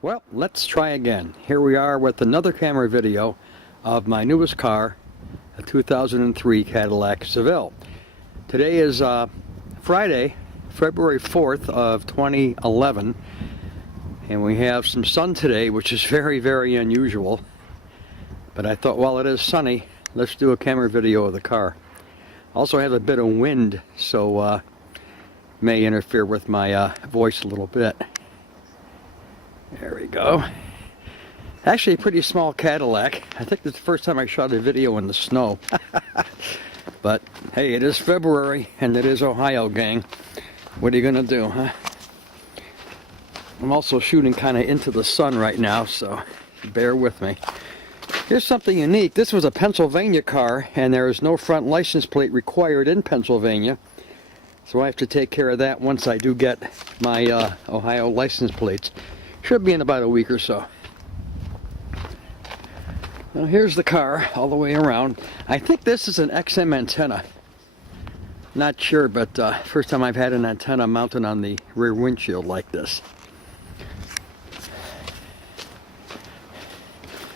Well, let's try again. Here we are with another camera video of my newest car, a 2003 Cadillac Seville. Today is Friday, February 4th of 2011, and we have some sun today, which is very, very unusual. But I thought, while it is sunny, let's do a camera video of the car. Also have a bit of wind, so may interfere with my voice a little bit. There we go. Actually a pretty small Cadillac. I think this is the first time I shot a video in the snow. But hey, it is February and it is Ohio, gang. What are you gonna do, huh? I'm also shooting kind of into the sun right now, so bear with me. Here's something unique. This was a Pennsylvania car and there is no front license plate required in Pennsylvania. So I have to take care of that once I do get my Ohio license plates. Should be in about a week or so. Now here's the car all the way around. I think this is an XM antenna. Not sure, but first time I've had an antenna mounted on the rear windshield like this.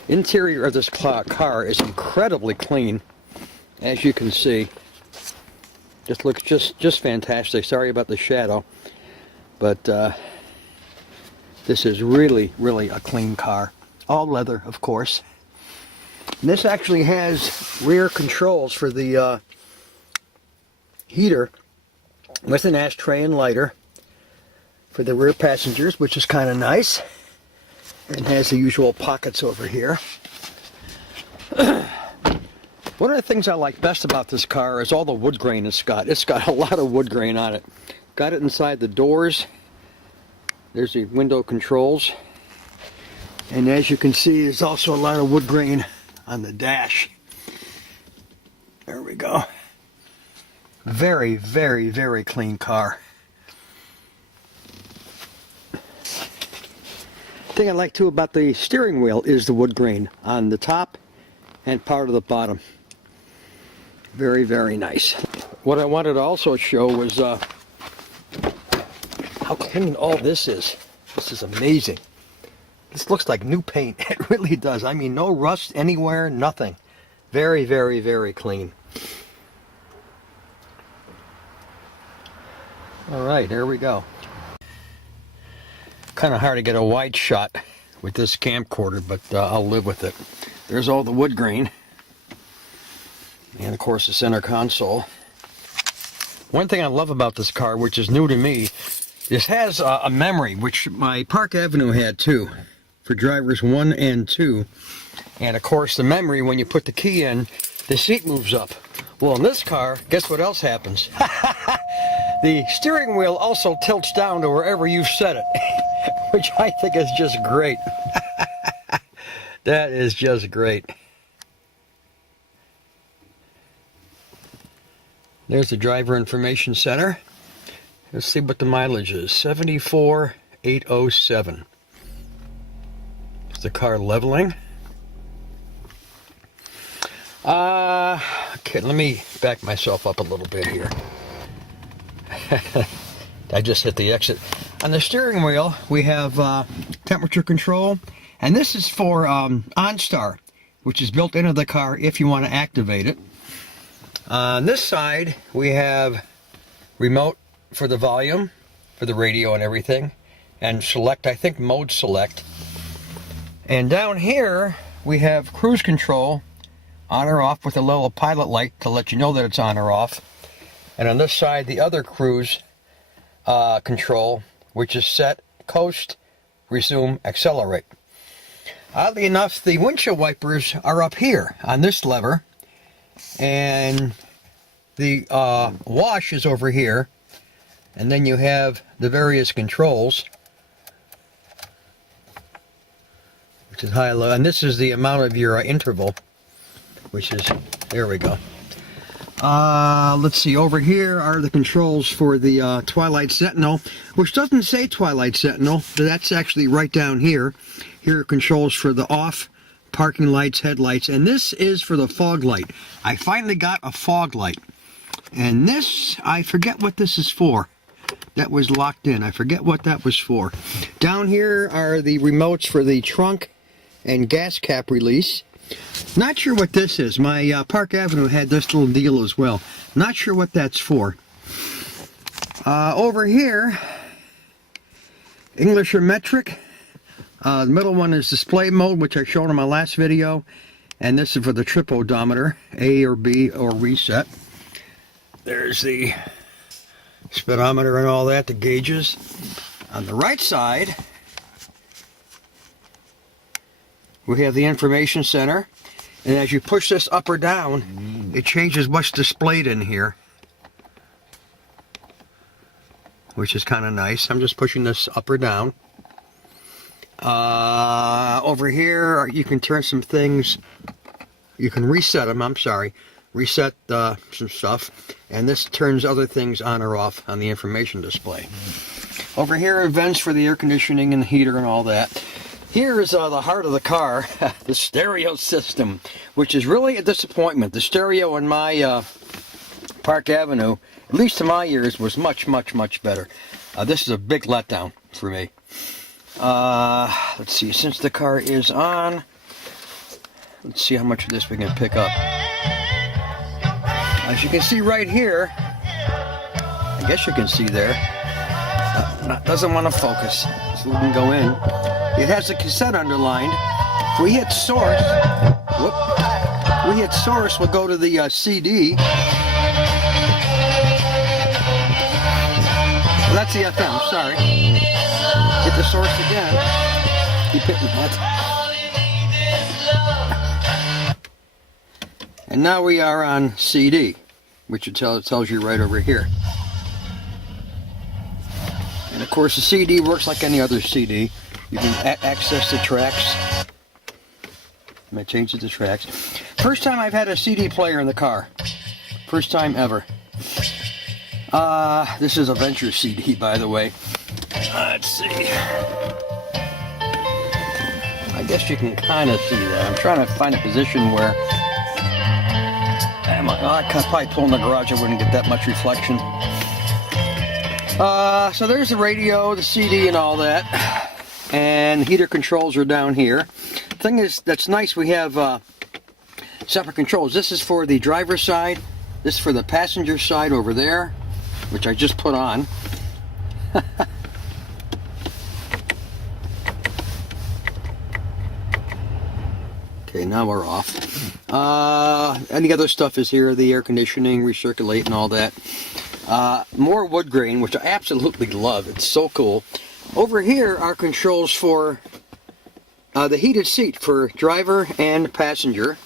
Interior of this car is incredibly clean, as you can see. Just looks just fantastic. Sorry about the shadow, but this is really a clean car. All leather, of course. And this actually has rear controls for the heater with an ashtray and lighter for the rear passengers, which is kind of nice. And has the usual pockets over here. One of the things I like best about this car is all the wood grain it's got. It's got a lot of wood grain on it. Got it inside the doors. There's the window controls. And as you can see, there's also a lot of wood grain on the dash. There we go. Very clean car. The thing I like too about the steering wheel is the wood grain on the top and part of the bottom. Very nice. What I wanted to also show was how clean all this is. This is amazing. This looks like new paint. It really does. I mean, no rust anywhere, nothing. Very clean. All right, here we go. Kind of hard to get a wide shot with this camcorder, but I'll live with it. There's all the wood grain. And of course the center console. One thing I love about this car, which is new to me, this has a memory, which my Park Avenue had too, for drivers 1 and 2. And of course the memory, when you put the key in, the seat moves up. Well, in this car, guess what else happens? The steering wheel also tilts down to wherever you've set it, which I think is just great. That is just great. There's the driver information center. Let's see what the mileage is. 74,807. Is the car leveling? Okay, let me back myself up a little bit here. I just hit the exit. On the steering wheel, we have temperature control, and this is for OnStar, which is built into the car if you want to activate it. On this side, we have remote for the volume, for the radio and everything, and select, I think, mode select. And down here, we have cruise control, on or off, with a little pilot light to let you know that it's on or off. And on this side, the other cruise control, which is set, coast, resume, accelerate. Oddly enough, the windshield wipers are up here on this lever, and the wash is over here, and then you have the various controls, which is high, low, and this is the amount of your interval, which is, there we go. Let's see, over here are the controls for the Twilight Sentinel, which doesn't say Twilight Sentinel, but that's actually right down here. Here are controls for the off, parking lights, headlights, and this is for the fog light. I finally got a fog light. And this, I forget what this is for, that was locked in. I forget what that was for. Down here are the remotes for the trunk and gas cap release. Not sure what this is. My Park Avenue had this little deal as well. Not sure what that's for. Over here, English or metric. The middle one is display mode, which I showed in my last video. And this is for the trip odometer, A or B or reset. There's the speedometer and all that, the gauges. On the right side, we have the information center. And as you push this up or down, it changes what's displayed in here, which is kind of nice. I'm just pushing this up or down. Over here, you can turn some things. You can reset them, I'm sorry. Reset some stuff. And this turns other things on or off on the information display. Over here are vents for the air conditioning and the heater and all that. Here is the heart of the car, the stereo system, which is really a disappointment. The stereo in my Park Avenue, at least to my ears, was much, much, much better. This is a big letdown for me. Let's see, since the car is on, let's see how much of this we can pick up. As you can see right here, I guess you can see there, doesn't want to focus, so we can go in. It has a cassette underlined. If we hit source, we'll go to the CD. Well, that's the FM, sorry. Hit the source again. Keep hitting that. And now we are on CD, which it tells you right over here. And of course the CD works like any other CD. You can access the tracks. It changes the tracks. First time I've had a CD player in the car. First time ever. This is a Venture CD, by the way. Let's see. I guess you can kind of see that. I'm trying to find a position where I could probably pull in the garage. I wouldn't get that much reflection. So there's the radio, the CD, and all that. And heater controls are down here. The thing is, that's nice, we have separate controls. This is for the driver's side. This is for the passenger side over there, which I just put on. Okay, now we're off. Any other stuff is here, the air conditioning, recirculate, and all that. More wood grain, which I absolutely love. It's so cool. Over here are controls for the heated seat for driver and passenger.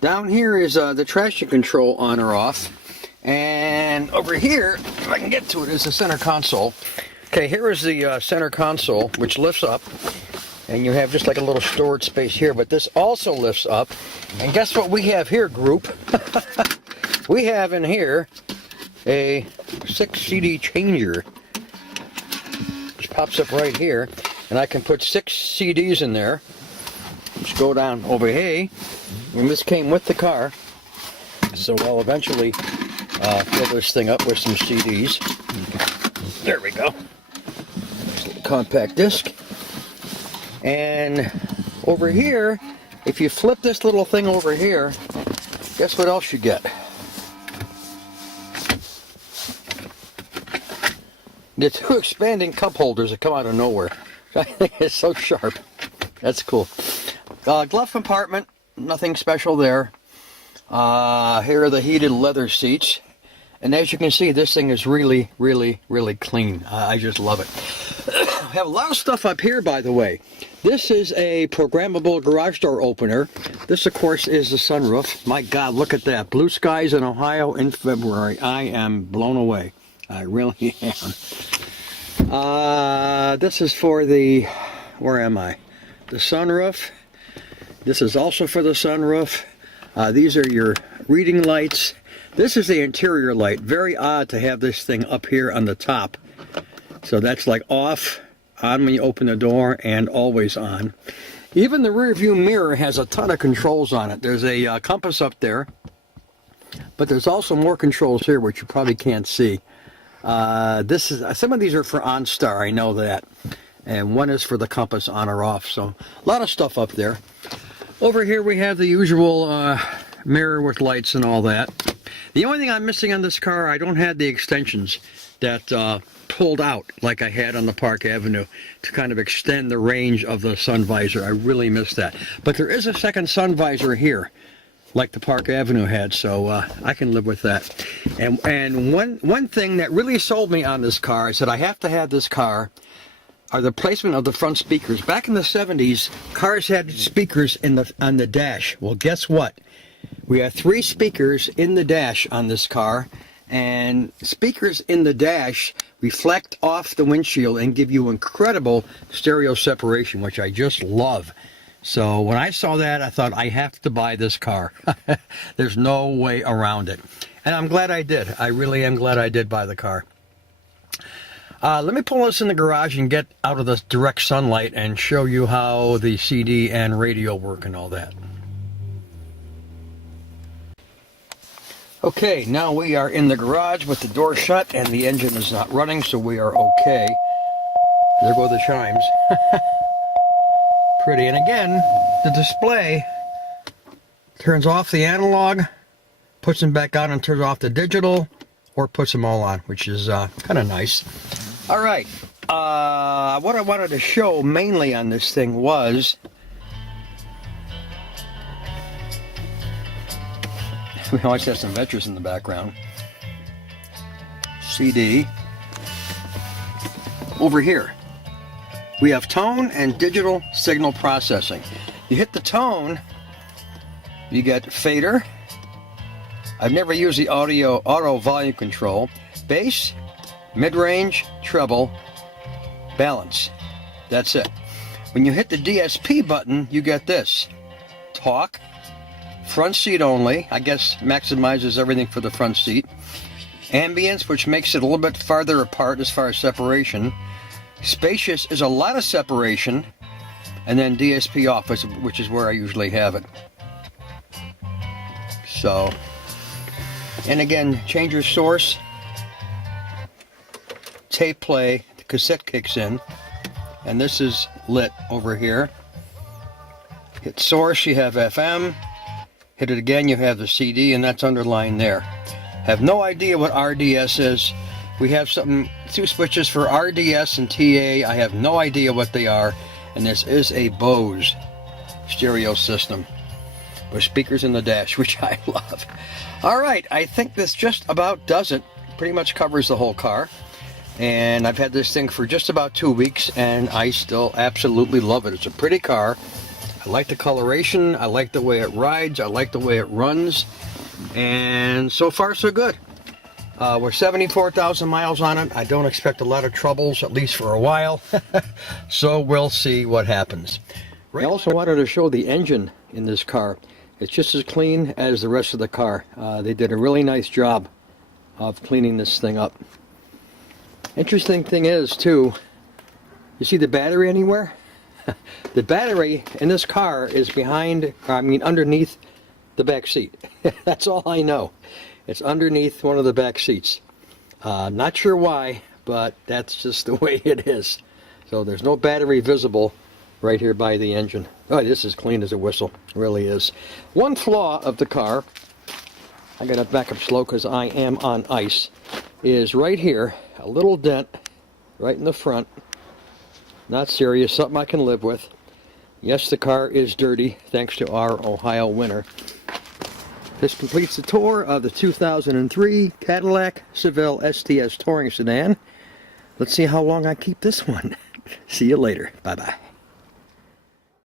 Down here is the traction control on or off. And over here, if I can get to it, is the center console. Okay, here is the center console, which lifts up. And you have just like a little storage space here, but this also lifts up. And guess what we have here, group? We have in here a 6 CD changer. Which pops up right here. And I can put 6 CDs in there. Just go down over here. And this came with the car. So I'll eventually fill this thing up with some CDs. There we go. Nice little compact disc. And over here, if you flip this little thing over here, guess what else you get? The 2 expanding cup holders that come out of nowhere. I think it's so sharp. That's cool. Glove compartment, nothing special there. Here are the heated leather seats. And as you can see, this thing is really, really, really clean. I just love it. I have a lot of stuff up here, by the way. This is a programmable garage door opener. This, of course, is the sunroof. My God, look at that. Blue skies in Ohio in February. I am blown away. I really am. This is for the, where am I? The sunroof. This is also for the sunroof. These are your reading lights. This is the interior light. Very odd to have this thing up here on the top. So that's like off, on when you open the door, and always on. Even the rear view mirror has a ton of controls on it. There's a compass up there, but there's also more controls here which you probably can't see. This is some of these are for OnStar, I know that, and one is for the compass on or off. So a lot of stuff up there. Over here we have the usual mirror with lights and all that. The only thing I'm missing on this car, I don't have the extensions that pulled out like I had on the Park Avenue to kind of extend the range of the sun visor. I really missed that. But there is a second sun visor here, like the Park Avenue had, so I can live with that. And one thing that really sold me on this car, I said I have to have this car, are the placement of the front speakers. Back in the 70s, cars had speakers on the dash. Well, guess what? We have 3 speakers in the dash on this car, and speakers in the dash reflect off the windshield and give you incredible stereo separation, which I just love. So when I saw that, I thought, I have to buy this car. There's no way around it. And I'm glad I did. I really am glad I did buy the car. Let me pull this in the garage and get out of the direct sunlight and show you how the CD and radio work and all that. Okay, now we are in the garage with the door shut and the engine is not running, so we are okay. There go the chimes. Pretty. And again, the display turns off the analog, puts them back on, and turns off the digital, or puts them all on, which is kind of nice. All right, what I wanted to show mainly on this thing was we always have some veterans in the background. CD. Over here, we have tone and digital signal processing. You hit the tone, you get fader. I've never used the auto volume control. Bass, mid-range, treble, balance. That's it. When you hit the DSP button, you get this. Talk, front seat only, I guess maximizes everything for the front seat. Ambience, which makes it a little bit farther apart as far as separation. Spacious is a lot of separation. And then DSP off, which is where I usually have it. So, and again, change your source. Tape play, the cassette kicks in, and this is lit over here. Hit source, you have FM. Hit it again, you have the CD, and that's underlined there. Have no idea what RDS is. We have 2 switches for RDS and TA. I have no idea what they are, and this is a Bose stereo system with speakers in the dash, which I love. All right, I think this just about does it. Pretty much covers the whole car. And I've had this thing for just about 2 weeks, and I still absolutely love it. It's a pretty car. I like the coloration. I like the way it rides. I like the way it runs. And so far, so good. We're 74,000 miles on it. I don't expect a lot of troubles, at least for a while. So we'll see what happens. I also wanted to show the engine in this car. It's just as clean as the rest of the car. They did a really nice job of cleaning this thing up. Interesting thing is, too, you see the battery anywhere? The battery in this car is underneath the back seat. That's all I know. It's underneath one of the back seats. Not sure why, but that's just the way it is. So there's no battery visible right here by the engine. Oh, this is clean as a whistle. It really is. One flaw of the car, I gotta back up slow because I am on ice, is right here. A little dent right in the front. Not serious, something I can live with. Yes, the car is dirty thanks to our Ohio winter. This completes the tour of the 2003 Cadillac Seville STS touring sedan. Let's see how long I keep this one. See you later. Bye-bye.